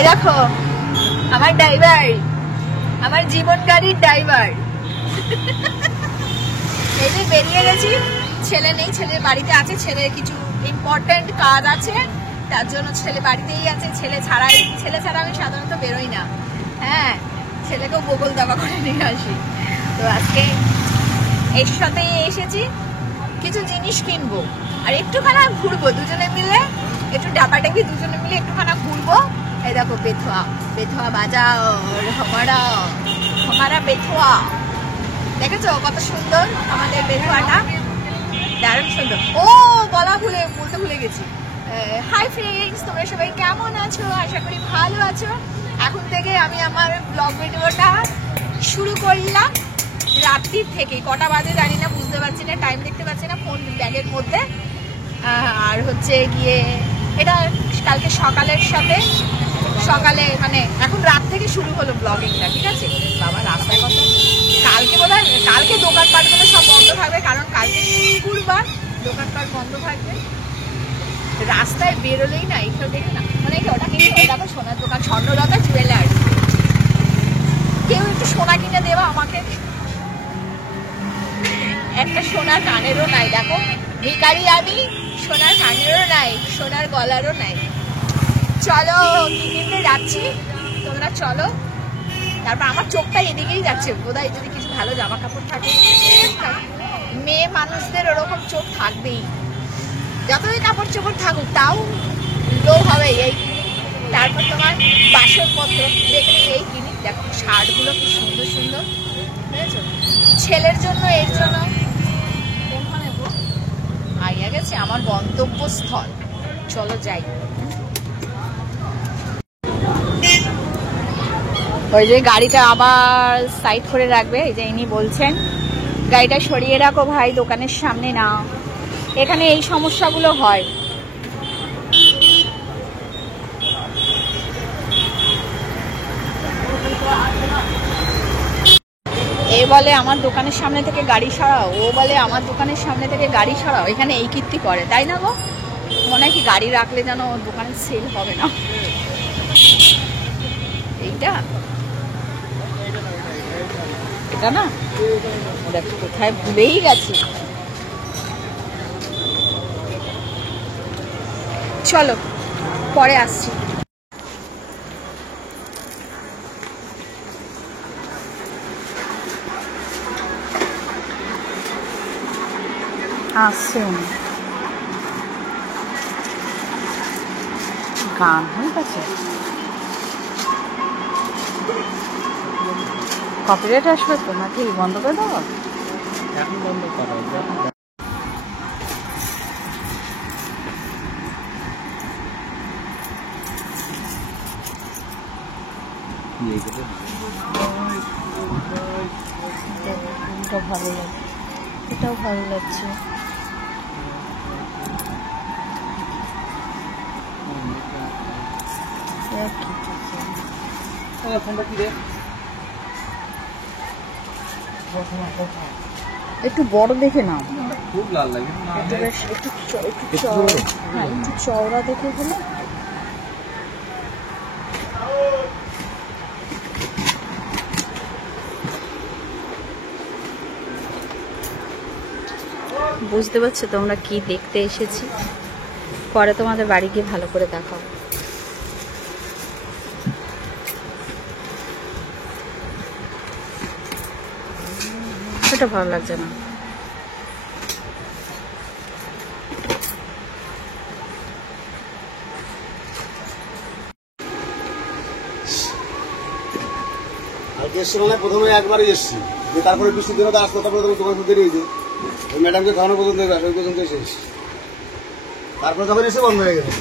এই দেখো আমার ড্রাইভার, আমার জীবন গাড়ির ড্রাইভার। এই যে বেরিয়ে গেছি, ছেলে নেই, ছেলের বাড়িতে আছে, ছেলের কিছু ইম্পর্টেন্ট কাজ আছে, তার জন্য ছেলে বাড়িতেই আছে। ছেলে ছাড়া আমি সাধারণত বেরোই না। হ্যাঁ, ছেলেকেও বগল দাবা করে নিয়ে আসি। তো আজকে এর সাথে এসেছি, কিছু জিনিস কিনবো আর একটুখানা ঘুরবো দুজনে মিলে, একটু ডাপাডাপি দুজনে মিলে একটুখানা ঘুরবো। এই দেখো বেথুয়া, বেথুয়া বাজার, হমারা বেথুয়া। দেখেছো কত সুন্দর আমাদের বেথুয়াটা, দারুণ সুন্দর। ও বলতে ভুলে গেছি। হাই ফ্রেন্ডস, তোমরা সবাই কেমন আছো? আশা করি ভালো আছো। এখন থেকে আমি আমার ব্লগ ভিডিওটা শুরু করলাম রাত্রির থেকে। কটা বাজে জানি না, বুঝতে পারছি না, টাইম দেখতে পাচ্ছি না, ফোন ব্যাগের মধ্যে। আর হচ্ছে গিয়ে এটা কালকে সকালে মানে এখন রাত থেকে শুরু হলো ব্লগিংটা, ঠিক আছে? বাবা রাস্তায় কথা, কালকে দোকানপাটগুলো সব বন্ধ থাকবে, কারণ কালকে শুক্রবার, দোকানপাট বন্ধ থাকবে। রাস্তায় বেরোলেই না এইসব দেখে না, মানে ওটা কিন্তু দেখো সোনার দোকান, স্বর্ণলতা জুয়েলার। কেউ একটু সোনা কিনে দেওয়া আমাকে, একটা সোনার কানেরও নাই। দেখো ভিখারি আমি, সোনার কানেরও নাই, সোনার গলারও নাই। চলো কি কিনতে যাচ্ছি, তোমরা চলো। তারপর আমার চোখটা এদিকেই যাচ্ছে, বোধহয় যদি কিছু ভালো জামা কাপড় থাকে। মেয়ে মানুষদের ওরকম চোখ থাকবেই, যতই কাপড় চোপড় থাকুক তাও লো হবে। এই তারপর তোমার বাসনপত্র দেখলে এই কিনি। দেখো শার্টগুলো কি সুন্দর সুন্দর, বুঝেছো? ছেলের জন্য, এর জন্য। কোনখানে আইয়া গেছে আমার গন্তব্যস্থল, চলো যাই। ওই যে গাড়িটা আবার সাইড করে রাখবে, এই যে ইনি বলছেন গাড়িটা সরিয়ে রাখো ভাই, দোকানের সামনে না। এখানে এই সমস্যাগুলো হয়। এ বলে আমার দোকানের সামনে থেকে গাড়ি সরাও, ও বলে আমার দোকানের সামনে থেকে গাড়ি সরাও। এখানে এই কীর্তি করে, তাই না গো? মনে হয় কি গাড়ি রাখলে যেন দোকানে সেল হবে না। এইটা এটা না, দেখ কোথায় ভুলেই গেছি। চলো পরে আসছি। আসছে গান হয়ে গেছে, কপিরাইট আসবে তো, নাকি বন্ধ করে দেবো? এখন বন্ধ করো। ভালো লাগছে, এটাও ভালো লাগছে। একটু বড় দেখে নাও, খুব লাল লাগে, একটু চওড়া দেখে গেলে। বুঝতে পারছো তোমরা কি দেখতে এসেছি? পরে তোমাদের বাড়ি গিয়ে ভালো করে দেখাও। সেটা ভালো লাগছে না। প্রথমে একবারই এসছি, তারপরে বৃষ্টির দিনে আসতো, তারপরে তোমার দেরি হয়েছে, ওই ম্যাডামকে খাওয়ানো পর্যন্ত ওই পর্যন্ত এসে, তারপরে যখন এসে বন্ধ হয়ে গেছে।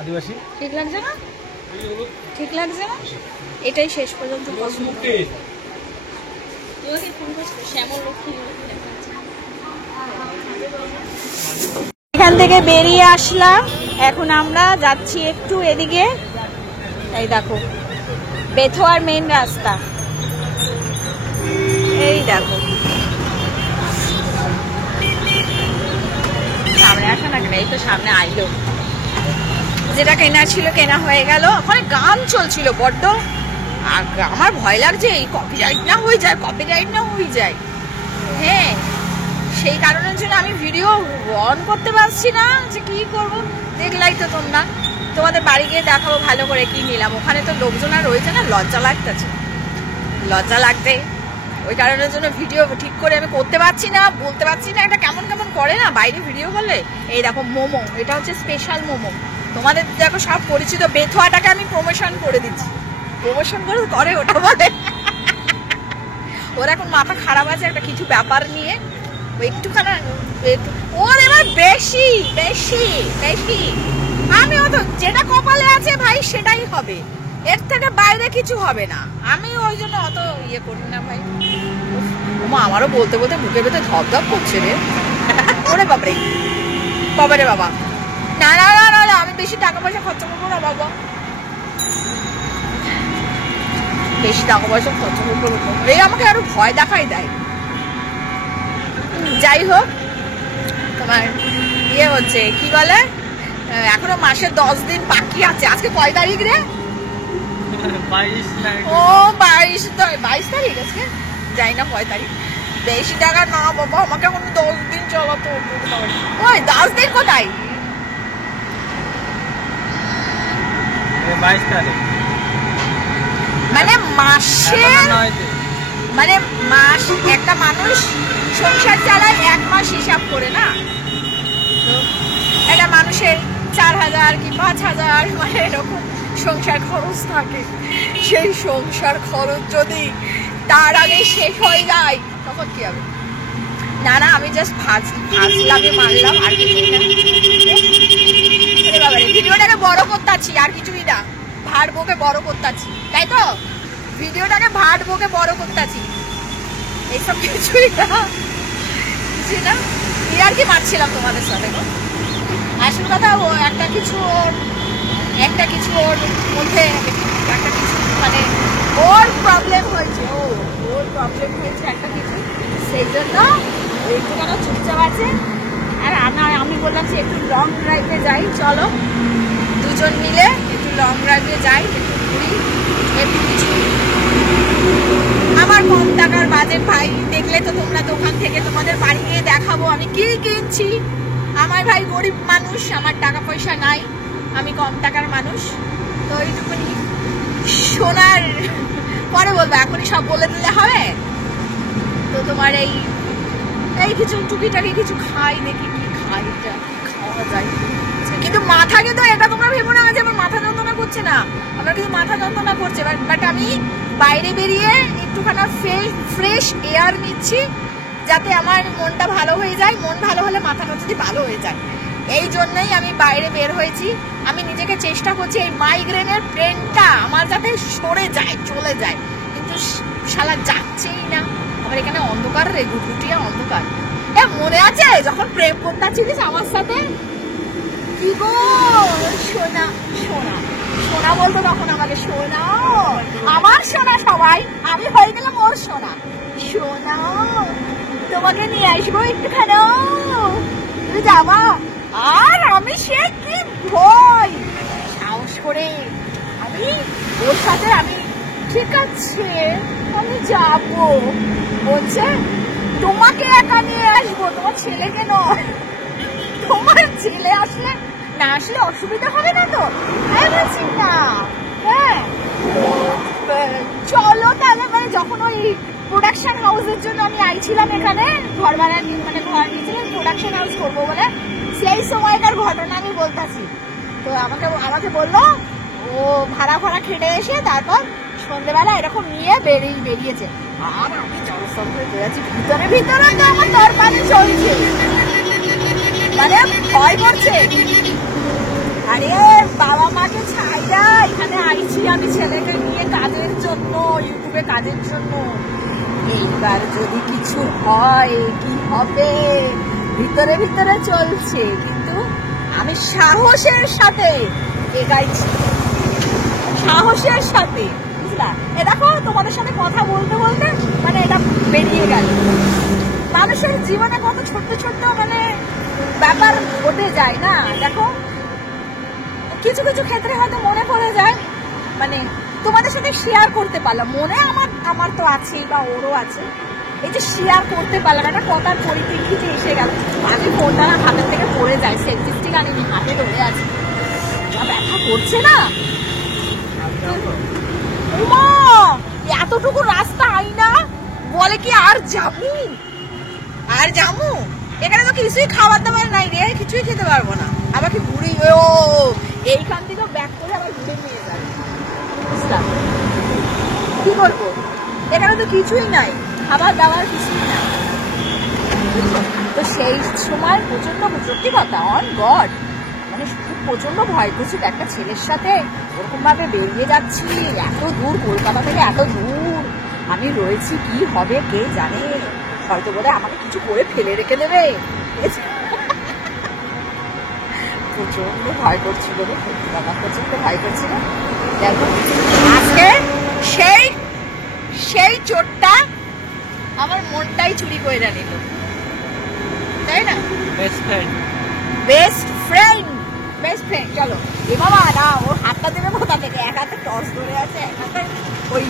আদিবাসী ঠিক লাগছে না? ঠিক লাগছে না? এটাই শেষ পর্যন্ত পছন্দ। এখান থেকে বেরিয়ে আসলাম, এখন আমরা যাচ্ছি একটু এদিকে। এই দেখো বেথুয়ার মেন রাস্তা, এই দেখো এই তো সামনে আইলো, যেটা কেনা ছিল কেনা হয়ে গেল। ওখানে গান চলছিল বড্ড, আর আমার ভয় লাগছে এই কপিরাইট না হয়ে যায়, কপিরাইট না হয়ে যায়। হ্যাঁ, সেই কারণের জন্য আমি ভিডিও অন করতে পারছি না, যে কি করব। দেখলাই তো তোমরা, তোমাদের বাড়ি গিয়ে দেখাবো ভালো করে কি নিলাম। ওখানে তো লোকজন আর রয়েছে না, লজ্জা লাগতেছে, লজ্জা লাগবে। ওই কারণের জন্য ভিডিও ঠিক করে আমি করতে পারছি না, বলতে পারছি না। এটা কেমন কেমন করে না বাইরে ভিডিও করলে। এই দেখো মোমো, এটা হচ্ছে স্পেশাল মোমো। তোমাদের দেখো সব পরিচিত বেথুয়াটাকে আমি প্রমোশন করে দিচ্ছি। প্রমোশন করে ওটা বলে। ওর এখন মাথা খারাপ আছে একটা কিছু ব্যাপার নিয়ে, একটুখানা ওর এবার বেশি বেশি বেশি। আমি অত যেটা কপালে আছে ভাই সেটাই হবে, এর থেকে বাইরে কিছু হবে না। আমি ওই জন্য অত ইয়ে করি না ভাই। আমারও বলতে বলতে বুকের ভেতরে ধপ ধপ করছে রে। ওরে বাবারে, বাবারে বাবা, না না না না, আমি বেশি টাকা পয়সা খরচা করবো না বাবা, বেশি টাকা পয়সা খরচা করবো। এই আমাকে আরো ভয় দেখাই দেয়। যাই হোক, তোমার ইয়ে হচ্ছে কি বলে, এখনো মাসের 10 দিন বাকি আছে। আজকে কয় তারিখ রে? 22 তারিখ আছে, যাই না কয় তারিখ। বেশি টাকা না বাবা, আমাকে এখন 10 দিন চলাতো। ওই 10 দিন কোথায়, 22 তারিখ মানে মাসের, মানে মাস একটা মানুষ সংসার চালায় 1 মাস হিসাব করে না। তো একটা মানুষের 4000 কি 5000 মানে এরকম সংসার খরচ থাকে। সেই সংসার খরচ যদি তার আগে শেষ হয়ে যায় তখন কি হবে? না না, আমি জাস্ট ফাজলামে মারলাম, আর কিছুই না। ভিডিওটাকে বড় করতেছি, আর কিছুই না। ভাট বকে বড় করতেছি, তাই তো? ভিডিওটাকে ভাট বকে বড় করতেছি, এইসব কিছুই না, কিছুই না। আর কি মারছিলাম তোমাদের সাথে গো। আসল কথা ও একটা কিছু ওর মধ্যে একটা কিছু মানে ওর প্রবলেম হয়েছে, ওর প্রবলেম হয়েছে একটা কিছু, সেই জন্য একটুখানি চুপচাপ আছে। আর আমি বললাম যে একটু লং ড্রাইভে যাই, চলো দুজন মিলে একটু লং ড্রাইভে যাই, একটু ঘুরি, একটু কিছু। আমার কম টাকার বাজেট ভাই, দেখলে তো তোমরা দোকান থেকে তোমাদের বাড়ি গিয়ে দেখাবো আমি কি কিনছি। আমার ভাই গরিব মানুষ, আমার টাকা পয়সা নাই, আমি কম টাকার মানুষ। তো এইটুকুনি সোনার পরে বলবো, এখনই সব বলে দিলে হবে? তো তোমার এই কিছু টুকিটাকি কিছু খাই, দেখি কি খাই, খাওয়া যায়। কিন্তু মাথা, কিন্তু এটা তোমরা ভেবো না যে আমার মাথা যন্ত্রণা করছে না, আমার কিন্তু মাথা যন্ত্রণা করছে। বাট আমি বাইরে বেরিয়ে একটুখানা ফ্রেশ এয়ার নিচ্ছি, যাতে আমার মনটা ভালো হয়ে যায়। মন ভালো হলে মাথাটা যদি ভালো হয়ে যায়, এই জন্যই আমি বাইরে বের হয়েছি। আমি নিজেকে চেষ্টা করছি এই মাইগ্রেনের ব্রেনটা আমার যাতে সরে যায়, চলে যায়, কিন্তু শালা যাচ্ছেই না। আমার এখানে অন্ধকার রে, গুটগুটিয়া অন্ধকার। মনে আছে যখন প্রেম করতেছিলিস আমার সাথে? কি গো সোনা, সোনা সোনা বলতো তখন আমাকে, সোনা আমার সোনা। সবাই আমি হয়ে গেলাম ওর সোনা। সোনা তোমাকে নিয়ে আসবো একটুখানি, তুমি যাবা? আর আমি সে কি ভয়, সাহস করে আমি ওর সাথে, আমি ঠিক আছে আমি যাবো বলছে, তোমাকে একা নিয়ে আসবো, তোমার ছেলেকে নয়। তোমার ছেলে আসলে না আসলে অসুবিধা হবে না তো? আমি বলছি না, হ্যাঁ চলো তাহলে। মানে যখন ওই প্রোডাকশন হাউসের জন্য আমি আইছিলাম এখানে, ঘর ভাড়া মানে ঘর নিয়েছিলাম প্রোডাকশন হাউস করবো বলে, সেই সময়কার ঘটনা আমি বলতেছি। তো আমাকে বললো ও ভাড়া খেটে এসে তারপর সন্ধ্যেবেলা এরকম নিয়ে বেরিয়েছে। আর আমি জলসব হয়ে বেড়াচ্ছি, ভিতরে তো আমার দরকারে চলছে, মানে ভয় করছে। আরে বাবা মাকে ছাইরা এখানে আইছি আমি ছেলেকে নিয়ে কাজের জন্য, ইউটিউবে কাজের জন্য। এইবার যদি কিছু হয় কি হবে, ভিতরে চলছে, কিন্তু আমি সাহসের সাথে এগাইছি, সাহসের সাথে, বুঝলা? এ দেখো তোমাদের সাথে কথা বলতে বলতে মানে এটা বেরিয়ে গেল। মানুষের জীবনে কত ছোট্ট ছোট্ট মানে ব্যাপার ঘটে যায় না। দেখো কিছু কিছু ক্ষেত্রে হয়তো মনে পড়ে যায়, মানে তোমাদের সাথে শেয়ার করতে পারলাম, মনে আমার তো আছেই বা ওরও আছে, এই যে শেয়ার করতে পারলাম একটা কথার পরিপ্রেক্ষিতে এসে গেল। আজকে ফোনটা না হাতের থেকে পড়ে যায়, সেলফি স্টিক আনিনি, হাতে ধরে আছে, যা ব্যথা করছে না। ওমা এতটুকু রাস্তা আইনা বলে কি আর যাবো, আর যাবো? এখানে তো কিছুই খাবার দাবার নাই রে, কিছুই খেতে পারবো না। আমাকে ঘুরে এইখান থেকে ব্যাক করে আবার ঘুরে নিয়ে যাবে, বুঝলাম কি করবো? এখানে তো কিছুই নাই, খাবার দাবার কিছুই নাই। তো সেই সময় প্রচন্ড, সত্যি কথা অন গড, মানে প্রচন্ড ভয় করছিল একটা ছেলের সাথে ওরকম ভাবে বেরিয়ে যাচ্ছি, এত দূর, কলকাতা থেকে এত দূর আমি রয়েছি, কি হবে কে জানে, হয়তো বলে আমাকে কিছু করে ফেলে রেখে দেবে। প্রচন্ড ভয় করছিল রে, প্রচন্ড ভয় করছিল। দেখো আজকে সেই চোটটা আমার মনটাই চুরি করে নিল, তাই না? বেস্ট ফ্রেন্ড চলো এ বাবা না, ওর হাতটা দেবে কোথা থেকে? এক হাতে টর্চ ধরে আছে, এক হাতে ওই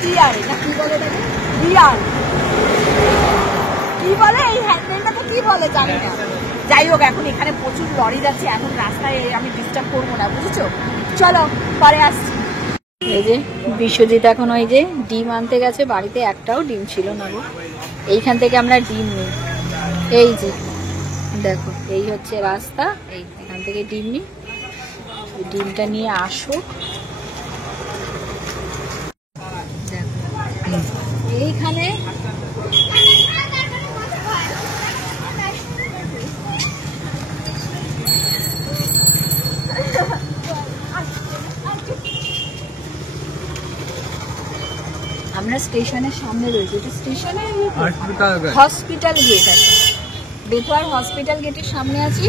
টিয়ার না কি বলে তাকে, রিয়াল কি বলে, এই হ্যান্ডেলটা তো কি বলে জানি না। যাই হোক এখন এখানে প্রচুর লরি যাচ্ছে, এখন রাস্তায় আমি ডিস্টার্ব করবো না, বুঝেছো? চলো পরে আসছি। এই যে বিশ্বজিৎ এখন ওই যে ডিম আনতে গেছে, বাড়িতে একটাও ডিম ছিল না গো। এইখান থেকে আমরা ডিম নিই, এই যে দেখো এই হচ্ছে রাস্তা, এই এখান থেকে ডিম নিই, ডিমটা নিয়ে আসুক। এইখানে আমরা স্টেশনের সামনে রয়েছে, এটা স্টেশনের হসপিটাল গেট আছে, বেথুয়ার হসপিটাল গেটের সামনে আছি।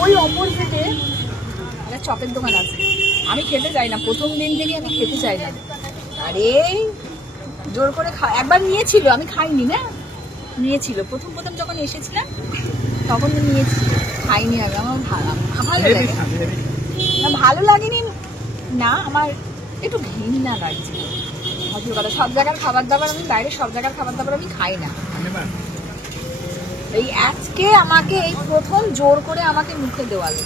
ওই অপোজিটে একটা চপের দোকান আছে, আমি খেতে চাই না, প্রথম দিন থেকে আমি খেতে চাই না। আরে জোর করে একবার নিয়েছিল, আমি খাইনি না, নিয়েছিল প্রথম যখন এসেছিলাম তখন নিয়েছি, খাইনি আমি, আমার ভালো লাগে না, ভালো লাগেনি না, আমার একটু ঘৃণা লাগছে। সব জায়গার খাবার দাবার আমি, বাইরে সব জায়গার খাবার দাবার আমি খাই না। এই আজকে আমাকে এই প্রথম জোর করে আমাকে মুখে দেওয়ালো।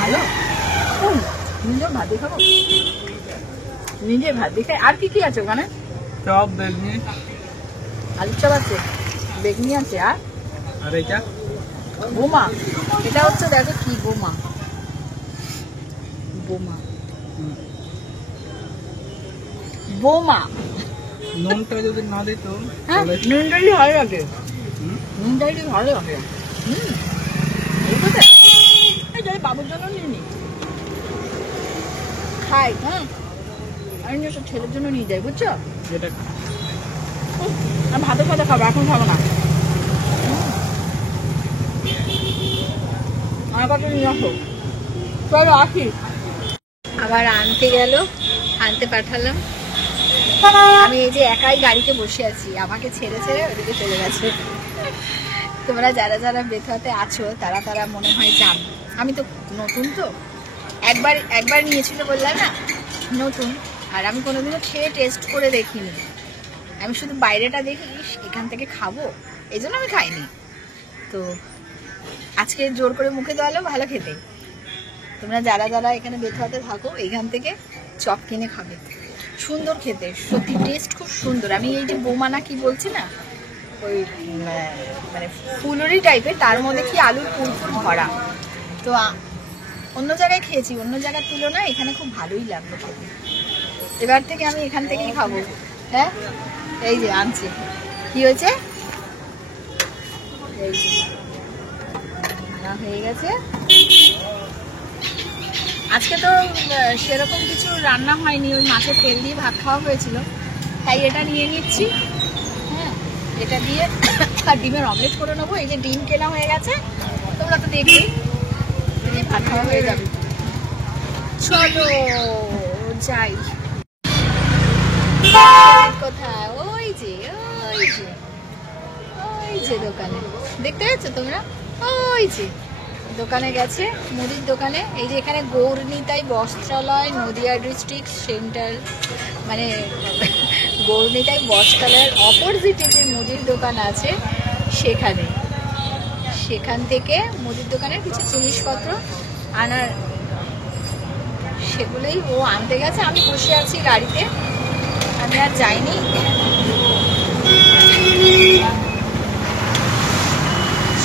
ভালো নিজের ভাত দিয়ে খাবো, নিজের ভাত দিয়ে খাই। আর কি কি আছে ওখানে? চপ, বেগনি, আলুর চপ আছে, বেগনি আছে, আর এটা বোমা, এটা হচ্ছে দেখো কি বোমা, বোমা নুনটা যদি না দিত, নুনটাই ভালো লাগে, নুনটাই ভালো লাগে। বাবুর জন্য নিয়ে খাই, হ্যাঁ আমি ছেলের জন্য নিয়ে যাই, বুঝছো? আমি ভাতের সাথে খাবো, এখন খাবো না, আমার কাছে নিয়ে আসো। চলো আসি। আবার আনতে গেল, আনতে পাঠালাম, আমি এই যে একাই গাড়িতে বসে আছি, আমাকে ছেড়ে ছেড়ে ওদিকে চলে গেছে। তোমরা যারা যারা বেথুয়াতে আছো তারা মনে হয় জানো, আমি তো নতুন, তো একবার নিয়েছিল বললাম না, নতুন, আর আমি কোনোদিনও খেয়ে টেস্ট করে দেখিনি, আমি শুধু বাইরেটা দেখি এখান থেকে খাবো, এই জন্য আমি খাইনি। তো আজকে জোর করে মুখে দেওয়ালো ভালো খেতে। তোমরা যারা যারা এখানে বেথুয়াতে থাকো এইখান থেকে চপ কিনে খাবে, সুন্দর খেতে, সত্যি টেস্ট খুব সুন্দর। আমি এই যে বোমানা কি বলছি না, ওই মানে ফুলুরি টাইপের, তার মধ্যে কি আলুর পুরপুর ভরা। তো অন্য জায়গায় খেয়েছি, অন্য জায়গার তুলনায় এখানে খুব ভালোই লাগলো খেতে। এবার থেকে আমি এখান থেকেই খাবো। হ্যাঁ এই যে আনছি, কি হয়েছে, এই যে আনা হয়ে গেছে। আজকে তো সেরকম কিছু রান্না হয়নি, ওই মাছের তেল দিয়ে ভাত খাওয়া হয়েছিল, তাই এটা নিয়ে নিচ্ছি। হ্যাঁ এটা দিয়ে আর ডিমের অমলেট করে নেবো। এই যে ডিম কেনা হয়ে গেছে, তোমরা তো দেখবে, ভাত খাওয়া হয়ে যাবে। চলো যাই। কোথায়? ওই যে গেছে দোকানে, দেখতে পাচ্ছ তোমরা? ওই যে দোকানে গেছে, মুদির দোকানে। এই যে এখানে গৌরনীতাই বস্ত্রালয়, নদিয়া ডিস্ট্রিক্ট সেন্টার, মানে গৌরনীতাই বস্ত্রালয়ের অপোজিটে যে মুদির দোকান আছে সেখান থেকে মুদির দোকানের কিছু জিনিসপত্র আনার, সেগুলোই ও আনতে গেছে। আমি বসে আছি গাড়িতে, আমি আর যাইনি।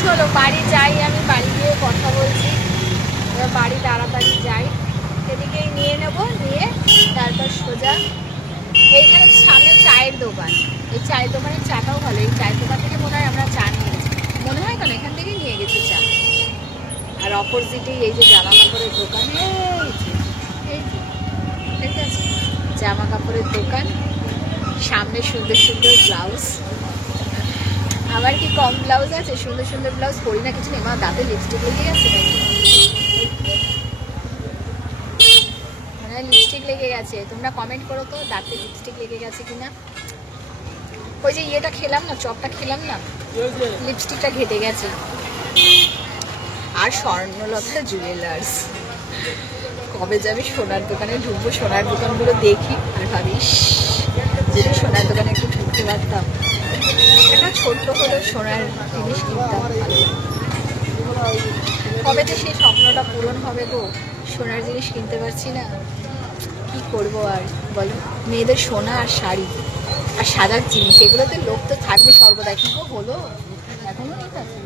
চলো বাড়ি যাই, আমি বাড়ি গিয়ে কথা বলছি। এবার বাড়ি তাড়াতাড়ি যাই, সেদিকেই নিয়ে নেব, নিয়ে তারপর সোজা এইখানে সামনে চায়ের দোকান। এই চায়ের দোকানের চাটাও ভালো। এই চায়ের দোকান থেকে মনে হয় আমরা চা নিয়ে গেছি, মনে হয় কেন এখান থেকেই নিয়ে গেছি চা। আর অপোজিটেই এই যে জামা কাপড়ের দোকান, এই যে ঠিক আছে জামা কাপড়ের দোকান, সামনে সুন্দর সুন্দর ব্লাউজ। আবার কি কম ব্লাউজ আছে? সুন্দর সুন্দর ব্লাউজ পরি না, কিছু নেই। আমার দাঁতে লিপস্টিক লেগে গেছে, মানে লিপস্টিক লেগে গেছে। তোমরা কমেন্ট করো তো দাঁতে লিপস্টিক লেগে গেছে কিনা। ওই যে ইয়েটা খেলাম না, চপটা খেলাম না, লিপস্টিকটা ঘেটে গেছে। আর স্বর্ণলতা জুয়েলার্স, কবে যাবে সোনার দোকানে ঢুকবো, সোনার দোকানগুলো দেখি আর ভাবিস যদি সোনার দোকানে একটু ঢুকতে পারতাম, একটা ছোট্ট হলেও সোনার জিনিস কিনতাম। কবে যে সেই স্বপ্নটা পূরণ হবে গো, সোনার জিনিস কিনতে পারছি না, কি করবো আর বলো। মেয়েদের সোনা আর শাড়ি আর সাজার জিনিস, এগুলোতে লোক তো থাকবে সর্বদা। কি গো হলো, এখনো ঠিক আছে।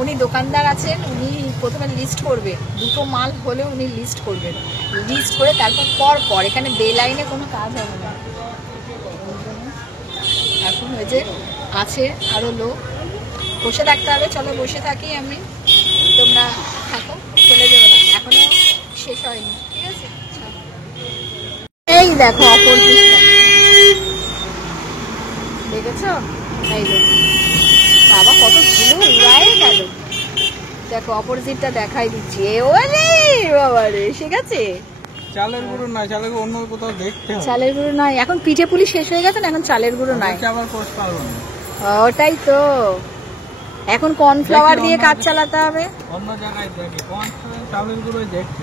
উনি দোকানদার আছেন, উনি প্রথমে লিস্ট করবে, দুটো মাল হলে উনি লিস্ট করবেন, লিস্ট করে তারপর পর এখানে বেলাইনে কোনো কাজ হবে না। এখন ওই যে আছে আরো লোক, বসে থাকতে হবে। চলো বসে থাকি আমি, তোমরা থাকো, চলে যাবো না, এখনো শেষ হয়নি, ঠিক আছে। এই দেখো অপরদিকটা, দেখেছো? এই দেখো বাবা কত ধুলো উড়াই গেল। দেখো অপোজিটটা দেখাই দিচ্ছি। ওরে বাবা রে, ঠিক আছে। চালের গুঁড়ো নাই, চালের গুঁড়ো অন্য কোথাও দেখতে হবে। চালের গুঁড়ো নাই, এখন পিঠে পুলি শেষ হয়ে গেছে না, এখন চালের গুঁড়ো নাই। আবার পোস্ট পারবো না। ওটাই তো, এখন কর্নফ্লাওয়ার দিয়ে কাজ চালাতে হবে। অন্য জায়গায় দেখি চালের গুঁড়ো দেখছি।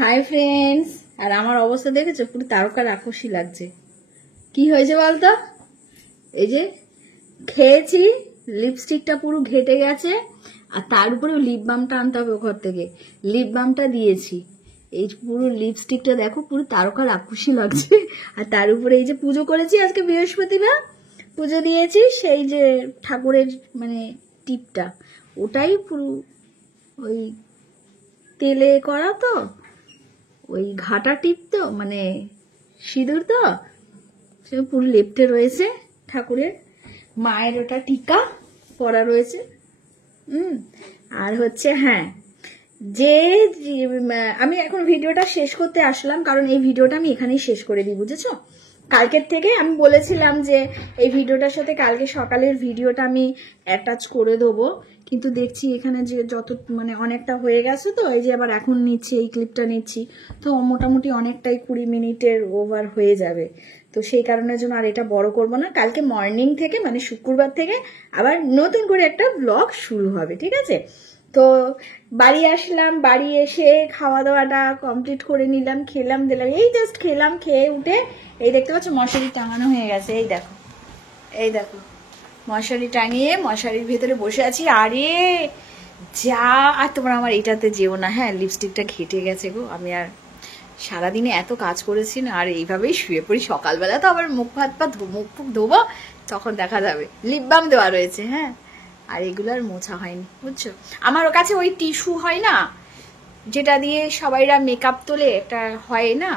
হাই ফ্রেন্ডস, আর আমার অবস্থা দেখেছো, পুরো তারকা রাক্ষসী লাগছে। কি হয়েছে বলতো? এই যে খেয়েছি, লিপস্টিকটা পুরো ঘেটে গেছে, আর তার উপরে লিপ বামটা আনতে হবে ঘর থেকে, লিপ বামটা দিয়েছি। এই পুরো লিপস্টিকটা দেখো পুরো তারকা রাক্ষসী লাগছে। আর তার উপরে এই যে পুজো করেছি আজকে বৃহস্পতিবার, পুজো দিয়েছি, সেই যে ঠাকুরের মানে টিপটা, ওটাই পুরো ওই তেলে করা, তো ওই ঘাটা টিপ, তো মানে সিঁদুর, তো সে পুরো লেপটে রয়েছে। ঠাকুরের মায়ের ওটা টিকা পরা রয়েছে। আর হচ্ছে হ্যাঁ, যে আমি এখন ভিডিওটা শেষ করতে আসলাম, কারণ এই ভিডিওটা আমি এখানেই শেষ করে দিই, বুঝেছো? কালকের থেকে আমি বলেছিলাম যে এই ভিডিওটার সাথে কালকে সকালের ভিডিওটা আমি অ্যাটাচ করে দেবো, কিন্তু দেখছি এখানে যে যত মানে অনেকটা হয়ে গেছে, তো এই যে আবার এখন নিচ্ছি, এই ক্লিপটা নিচ্ছি, তো মোটামুটি অনেকটাই 20 মিনিটের ওভার হয়ে যাবে। তো সেই কারণের জন্য আর এটা বড় করব না। কালকে মর্নিং থেকে মানে শুক্রবার থেকে আবার নতুন করে একটা ব্লগ শুরু হবে, ঠিক আছে? তো বাড়ি আসলাম, বাড়ি এসে খাওয়া দাওয়াটা কমপ্লিট করে নিলাম, খেলাম দিলাম, এই জাস্ট খেলাম, খেয়ে উঠে এই দেখতে পাচ্ছ মশারি টাঙানো হয়ে গেছে। এই দেখো, এই দেখো মশারি টাঙিয়ে মশারির ভেতরে বসে আছি। আরে যা, আর তোমরা আমার এটাতে যেও না, হ্যাঁ লিপস্টিকটা ঘেটে গেছে গো। আমি আর সারাদিনে এত কাজ করেছি না, আর এইভাবেই শুয়ে পড়ি। সকালবেলা তো আবার মুখ ফুক ধোবো, তখন দেখা যাবে। লিপ বাম দেওয়া রয়েছে, হ্যাঁ, আর এগুলো আর মোছা হয়নি, বুঝছো? আমার কাছে ওই টিস্যু হয় না, যেটা দিয়ে সবাইরা মেকআপ তোলে, একটা হয় না,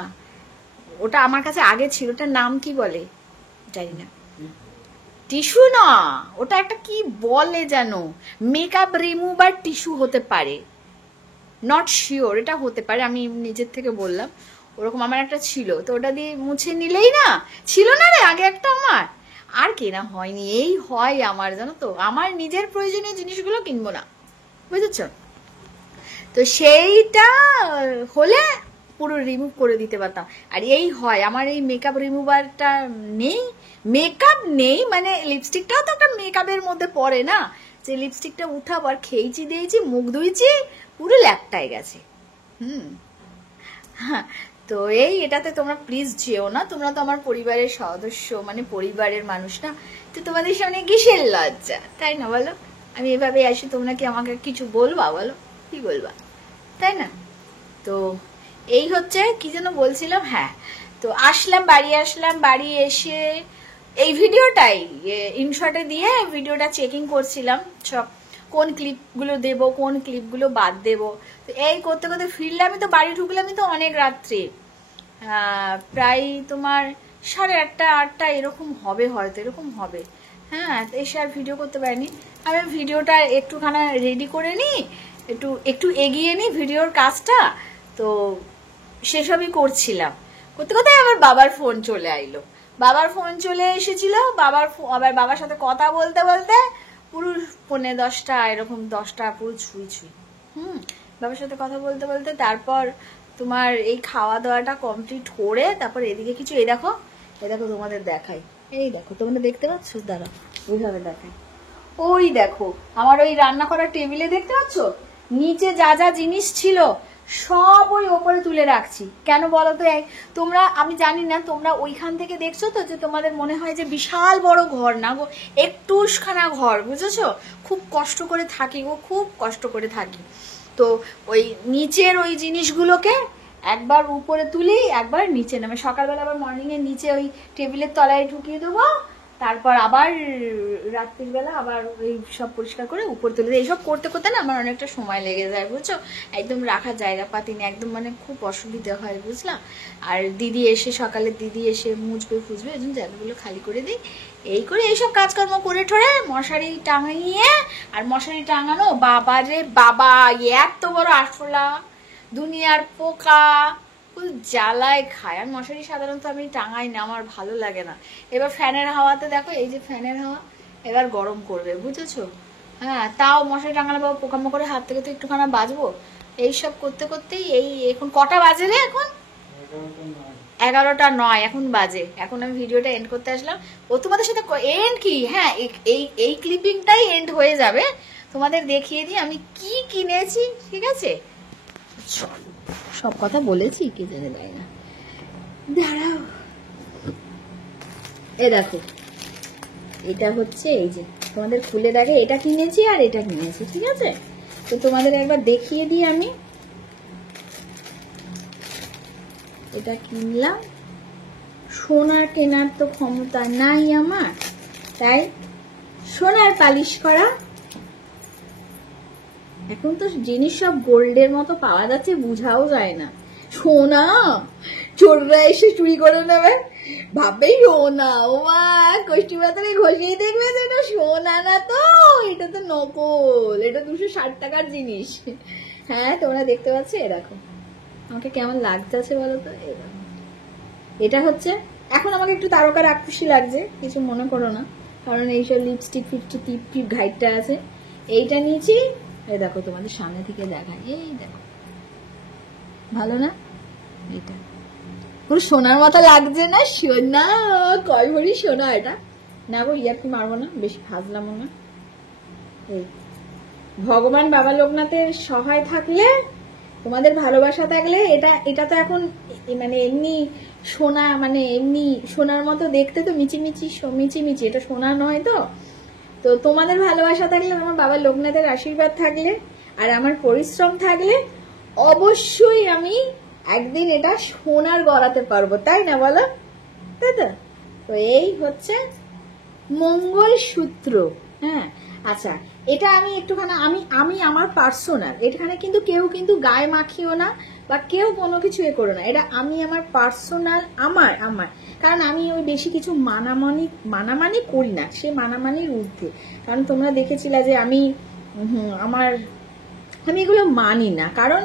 ওটা আমার কাছে আগে ছিল। ওটার নাম কি বলে জানি না, টিস্যু না, ওটা একটা কি বলে জানো, মেকআপ রিমুভার টিস্যু হতে পারে, নট শিওর, এটা হতে পারে, আমি নিজের থেকে বললাম। ওরকম আমার একটা ছিল, তো ওটা দিয়ে মুছে নিলেই না, ছিল না রে আগে একটা আমার, আর কেনা হয়নি। এই হয় আমার, জানো তো, আমার নিজের প্রয়োজনীয় জিনিসগুলো কিনবো না, বুঝেছ? তো সেইটা হলে পুরো রিমুভ করে দিতে পারতাম। আর এই হয় আমার এই মেকআপ রিমুভারটা নেই, মেকআপ নেই মানে লিপস্টিকটাও তো একটা মেকআপের মধ্যে পড়ে না, যে লিপস্টিকটা উঠাবো আর খেয়েছি দিয়েছি মুখ ধুয়েছি পুরো ল্যাপটায় গেছে। হ্যাঁ, তো এই এটাতে তোমরা প্লিজ যেও না, তোমরা তো আমার পরিবারের সদস্য মানে পরিবারের মানুষ না, তো তোমাদের সামনে কিসের লজ্জা, তাই না বলো? আমি এভাবে আসি, তোমরা কি আমাকে কিছু বলবা বলো, কি বলবা, তাই না? তো এই হচ্ছে কি যেন বলছিলাম, হ্যাঁ তো আসলাম, বাড়ি এসে এই ভিডিওটাই ইনশর্টে দিয়ে ভিডিওটা চেকিং করছিলাম, সব কোন ক্লিপগুলো দেব কোন ক্লিপগুলো বাদ দেব। তো এই করতে করতে ফিরলে আমি তো বাড়ি ঢুকলামই তো অনেক রাত্রে, প্রায় তোমার 8:30 8টা এরকম হবে, হয়তো এরকম হবে। হ্যাঁ, এসে আর ভিডিও করতে পারিনি। আমি ভিডিওটা একটুখানা রেডি করে নিই, একটু এগিয়ে নিই ভিডিওর কাজটা, তো সেসবই করছিলাম। করতে করতে আমার বাবার ফোন চলে আইলো, বাবার ফোন চলে এসেছিল, আবার বাবার সাথে কথা বলতে বলতে পুরো 9:30 এরকম 10টা পুরো ছুঁই। বাবার সাথে কথা বলতে বলতে তারপর তোমার এই খাওয়া দাওয়াটা কমপ্লিট করে তারপর এদিকে কিছু এই দেখো তোমাদের দেখাই, এই দেখো তোমরা দেখতে পাচ্ছ, দাঁড়া ওইভাবে দেখাই, ওই দেখো আমার ওই রান্না করার টেবিলে দেখতে পাচ্ছ নিচে যা যা জিনিস ছিল সব ওই ওপরে তুলে রাখছি। কেন বলো তো? তোমরা, আমি জানি না তোমরা ওইখান থেকে দেখছো তো, যে তোমাদের মনে হয় যে বিশাল বড় ঘর না গো, একটুখানা ঘর, বুঝেছো? খুব কষ্ট করে থাকি গো, খুব কষ্ট করে থাকি। তো ওই নিচের ওই জিনিসগুলোকে একবার উপরে তুলি, একবার নিচে নামে, সকালবেলা আবার মর্নিং এর নিচে ওই টেবিলের তলায় ঢুকিয়ে দেবো, তারপর আবার রাত্রির বেলা আবার ওই সব পরিষ্কার করে উপর তুলে দিই। এইসব করতে করতে না আমার অনেকটা সময় লেগে যায়, বুঝছো? একদম রাখার জায়গা পাতি না, একদম মানে খুব অসুবিধা হয়, বুঝলাম। আর সকালে দিদি এসে মুছবে ফুছবে, এই জন্য জায়গাগুলো খালি করে দিই। এই করে এইসব কাজকর্ম করে ঠোরে মশারি টাঙিয়ে, আর মশারি টাঙানো বাবা রে বাবা, এত বড় আরশোলা, দুনিয়ার পোকা, জ্বালায় খায়। আর মশারি সাধারণত আমি টাঙাই না, আমার ভালো লাগে না। এবার ফ্যানের হাওয়াতে দেখো, এই যে ফ্যানের হাওয়া এবার গরম করবে, বুঝেছো? হ্যাঁ, তাও মশারি টাঙালে বাবা পোকামাকড়ে হাত থেকে তো একটুখানা বাঁচবো। এইসব করতে করতেই এই এখন কটা বাজে রে? এখন 11টা 9 এখন বাজে। এখন আমি ভিডিওটা এন্ড করতে আসলাম। ও তোমাদের সাথে এন্ড কি, হ্যাঁ এই ক্লিপিংটাই এন্ড হয়ে যাবে। তোমাদের দেখিয়ে দিই আমি কি কিনেছি, ঠিক আছে? সব কথা বলেছি কি জেনে দেয় না, দাঁড়াও। এ দেখো, এটা হচ্ছে এই যে তোমাদের খুলে দেখে, এটা কিনেছি আর এটা কিনেছি, ঠিক আছে? তো তোমাদের একবার দেখিয়ে দিই আমি। এটা কিনলাম, সোনা কেনার তো ক্ষমতা নাই আমার, তাই সোনার পালিশ করা। এখন তো জিনিস সব গোল্ডের মতো পাওয়া যাচ্ছে, বুঝাও যায় না। সোনা চোররা এসে চুরি করে নেবে, ভাববে সোনা, ও মা কষ্টি পাতারে ঘষিয়ে দেখবে যে এটা সোনা না, তো এটা তো নকল, এটা 260 টাকার জিনিস। হ্যাঁ, তোমরা দেখতে পাচ্ছ, এরকম আমাকে কেমন লাগতেছে বলো তো? এটা হচ্ছে, এখন আমাকে একটু তারকার আকৃষ্ট লাগছে, কিছু মনে করো না, কারণ এইসব লিপস্টিক টিপ ঘাইটটা আছে। এইটা নিয়েছি, এই দেখো তোমাদের সামনে থেকে দেখাই, এই দেখো, ভালো না? এটা পুরো সোনার মতো লাগছে না? সোনা, কয় ভরি সোনা এটা। না গো, ইয়ার্কি মারবো না, বেশি ফাজলামো না। এই ভগবান বাবা লোকনাথের সহায় থাকলে, তোমাদের ভালোবাসা থাকলে, এটা তো এখন মানে এমনি সোনা, মানে এমনি সোনার মতো দেখতে, তো মিচিমিচি, এটা সোনা নয় তো। তো তোমাদের ভালোবাসা থাকলে, আমার বাবা লোকনাথের আশীর্বাদ থাকলে, আর আমার পরিশ্রম থাকলে, অবশ্যই আমি একদিন এটা সোনার গড়াতে পারবো, তাই না বলো? তাই তো? তো এই হচ্ছে মঙ্গলসূত্র। হ্যাঁ, আচ্ছা, এটা আমি একটুখানি আমি আমার পার্সোনাল, এখানে কিন্তু কেউ কিন্তু গায়ে মাখিও না বা কেউ কোনো কিছু এ করো না, এটা আমি আমার পার্সোনাল, আমার কারণ আমি ওই বেশি কিছু মানামানি করি না, সে মানামানির ঊর্ধ্বে। কারণ তোমরা দেখেছিলে যে আমি এগুলো মানি না, কারণ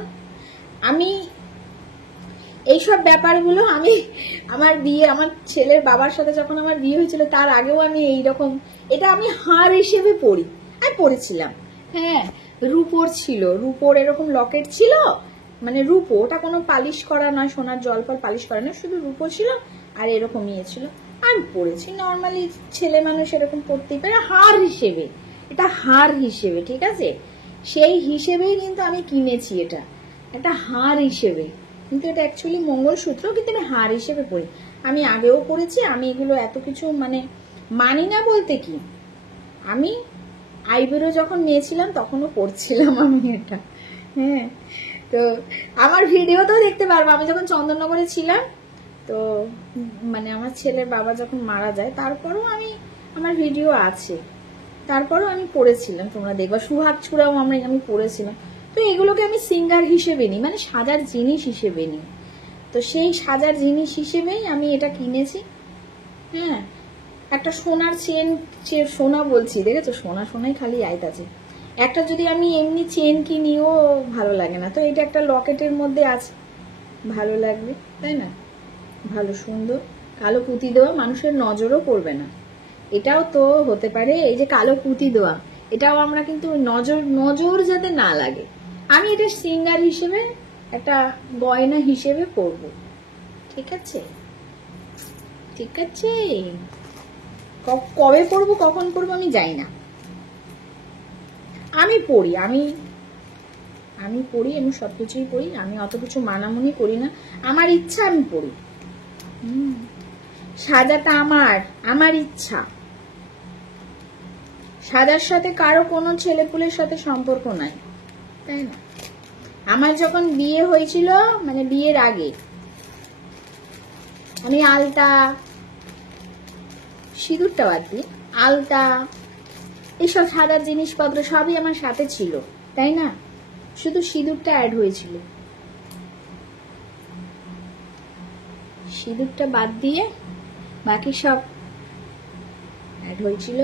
আমি এইসব ব্যাপারগুলো আমার ছেলের বাবার সাথে যখন আমার বিয়ে হয়েছিল তার আগেও আমি এইরকম, এটা আমি হার হিসেবে পরেছিলাম। হ্যাঁ, রূপোর এরকম লকেট ছিল, মানে রূপো, ওটা কোনো পালিশ করা নয়, সোনার জল ফল পালিশ করা নয়, শুধু রূপো ছিল আর এরকম ইয়ে ছিল। আর পরেছি নর্মালি ছেলে মানুষ এরকম পরতেই পারে, হার হিসেবে, এটা হার হিসেবে, ঠিক আছে, সেই হিসেবেই কিন্তু আমি কিনেছি, এটা একটা হার হিসেবে, কিন্তু এটা অ্যাকচুয়ালি মঙ্গলসূত্র, কিন্তু আমি হার হিসেবে পরি। আমি আগেও পরেছি, আমি এগুলো এত কিছু মানে মানি না বলতে কি, আমি আইব্রো যখন নিয়েছিলাম তখনও পড়ছিলাম আমি এটা। হ্যাঁ, তো আমার ভিডিওতেও দেখতে পারবো, আমি যখন চন্দননগরে ছিলাম, তো মানে আমার ছেলের বাবা যখন মারা যায়, তারপরও আমার ভিডিও আছে, তারপরও আমি পড়েছিলাম, তোমরা দেখবা সুহাগ ছুড়াও আমি পড়েছিলাম। তো এগুলোকে আমি সিঙ্গার হিসেবে নিই, মানে সাজার জিনিস হিসেবে নিই। তো সেই সাজার জিনিস হিসেবেই আমি এটা কিনেছি। হ্যাঁ, একটা সোনার চেন, সোনা বলছি, দেখেছো, সোনা সোনাই খালি আইত আছে। একটা যদি আমি এমনি চেন কিনিও ভালো লাগে না, তো এটা একটা লকেটের মধ্যে আছে, ভালো লাগবে, তাই না? ভালো সুন্দর, কালো পুঁতি দেওয়া, মানুষের নজরও পড়বে না। এটাও তো হতে পারে, এই যে কালো পুঁতি দেওয়া, এটাও আমরা কিন্তু নজর যাতে না লাগে, আমি এটা সিঙ্গার হিসেবে, একটা গয়না হিসেবে পরবো। ঠিক আছে, ঠিক আছে, কবে পরবো কখন পরবো আমি জানি না, আমি পড়ি, আমি পড়ি, আমি সবকিছুই পড়ি, আমি অত কিছু মানামুনি করি না, আমার ইচ্ছা আমি পড়ি। সাজাটা আমার ইচ্ছা, সাজার সাথে কারো কোনো ছেলেপুলের সাথে সম্পর্ক নাই, তাই না? আমার যখন বিয়ে হয়েছিল, মানে বিয়ের আগে, আমি আলতা, সিঁদুরটা বাদ দিয়ে আলতা, এইসব সাজার জিনিসপত্র সবই আমার সাথে ছিল, তাই না? শুধু সিঁদুরটা অ্যাড হয়েছিল, সিঁদুরটা বাদ দিয়ে বাকি সব অ্যাড হয়েছিল।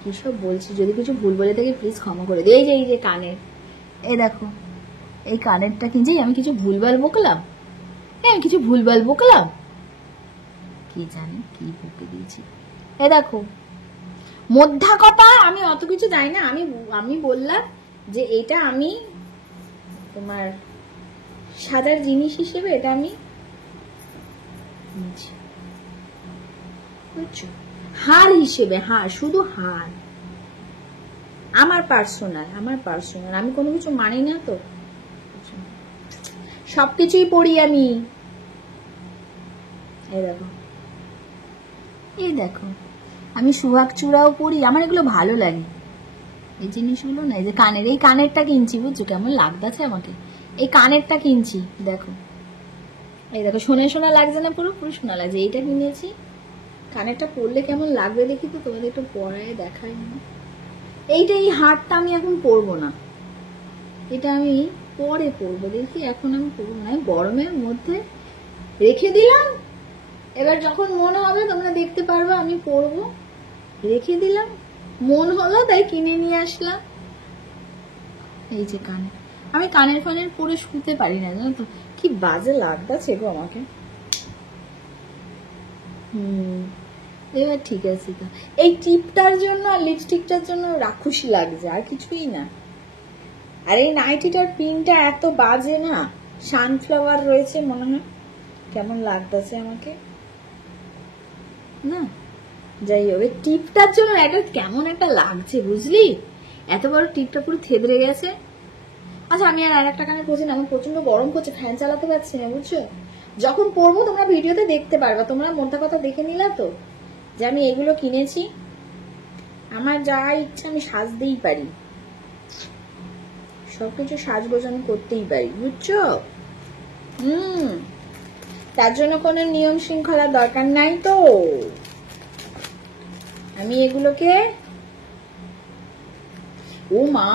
কি সব বলছি, যদি কিছু ভুল বলে থাকি প্লিজ ক্ষমা করে দিই। এই যে কানের, এই দেখো, এই কানেরটা কিনছি, আমি কিছু ভুলভাল বকলাম, আমি কিছু ভুলভাল বকলাম, কি জানি কি বকে দিয়েছি। এই দেখো মধ্যা কপা, আমি অত কিছু জানি না, আমি বললাম যে এটা আমি তোমার সাজার জিনিস হিসেবে এটা আমি নিচ্ছি, বুঝছো? হার হিসেবে, হার, শুধু হার, আমার পার্সোনাল, আমি কোনো কিছু মানি না, তো সবকিছুই পড়ি আমি। এই দেখো আমি সুহাগ চূড়াও পড়ি, আমার এগুলো ভালো লাগে, এই জিনিসগুলো না। এই যে কানের, এই কানেরটা কিনছি, বুঝছো কেমন লাগতেছে আমাকে, এই কানেরটা কিনছি, দেখো, এই দেখো, সোনা লাগছে না, পুরো সোনা লাগছে, এইটা কিনেছি। কানেরটা পরলে কেমন লাগবে দেখি তো, তোমাদের একটু পরায় দেখাই না। এইটা, এই হারটা আমি এখন পরবো না, এটা আমি পরে পরবো, দেখি এখন আমি পরবো না, গরমের মধ্যে রেখে দিলাম, এবার যখন মনে হবে তোমরা দেখতে পারবে আমি পরবো, রেখে দিলাম, মন হলো তাই কিনে নিয়ে আসলাম। এই যে কানে, আমি কানের ফানের পরে শুতে পারি না, জানো তো, কি বাজে লাগছে গো আমাকে। এবার ঠিক আছে, এই টিপটার জন্য আর লিপস্টিকটার জন্য রাক্ষসী লাগছে, আর কিছুই না। আর এই নাইটিটার পিনটা এত বাজে না, সানফ্লাওয়ার রয়েছে মনে হয়, কেমন লাগতেছে আমাকে না। যাই হোক, টিপটার জন্য একটা কেমন একটা লাগছে, বুঝলি, এত বড় টিপটা পুরো থেবড়ে গেছে। আচ্ছা, আমি আর একটা কানে পরছি না, আমার প্রচন্ড গরম করছে, ফ্যান চালাতে পারছি না, বুঝছো। যখন পরবো তোমরা ভিডিওতে দেখতে পারবা, তোমরা মোটা কথা দেখে নিলা তো যে আমি এগুলো কিনেছি। আমার যা ইচ্ছা আমি সাজতেই পারি, সবকিছু সাজগোজ আমি করতেই পারি, বুঝছো। তার জন্য কোনো নিয়ম শৃঙ্খলার দরকার নাই তো। আমি এগুলোকে, ও মা,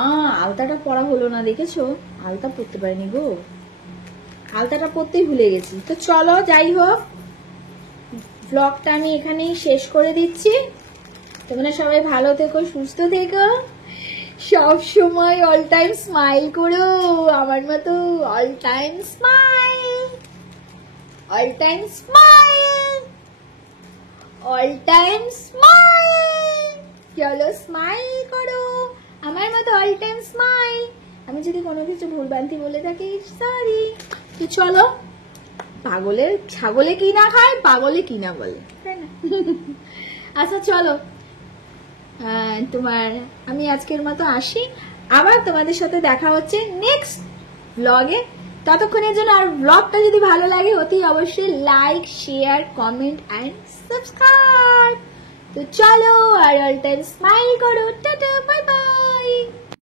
আলতাটা পরা হলো না, দেখেছো, আলতা পরতে পারিনি গো, আলতাটা পরতেই ভুলে গেছি। তো চলো, যাই হোক, ব্লগটা আমি এখানেই শেষ করে দিচ্ছি। তোমরা সবাই ভালো থেকো, সুস্থ থেকো, সব সময় অল টাইম স্মাইল করো, আমার মতো all time smile, all time smile, all time smile, চলো স্মাইল করো আমার মতো অল টাইম স্মাইল। আমি যদি কোনো কিছু ভুলভ্রান্তি বলে থাকি সরি। তো চলো, ছাগলে কি না খায়, পাগলে কি না বলে, তাই না? আচ্ছা চলো, আমি আজকের মতো আসি, আবার তোমাদের সাথে দেখা হচ্ছে নেক্সট ব্লগে। ততক্ষণের জন্য, আর ব্লগটা যদি ভালো লাগে অতি অবশ্যই like, share, comment and subscribe. তো চলো, আর অল টাইম স্মাইল করো। Tata, bye bye.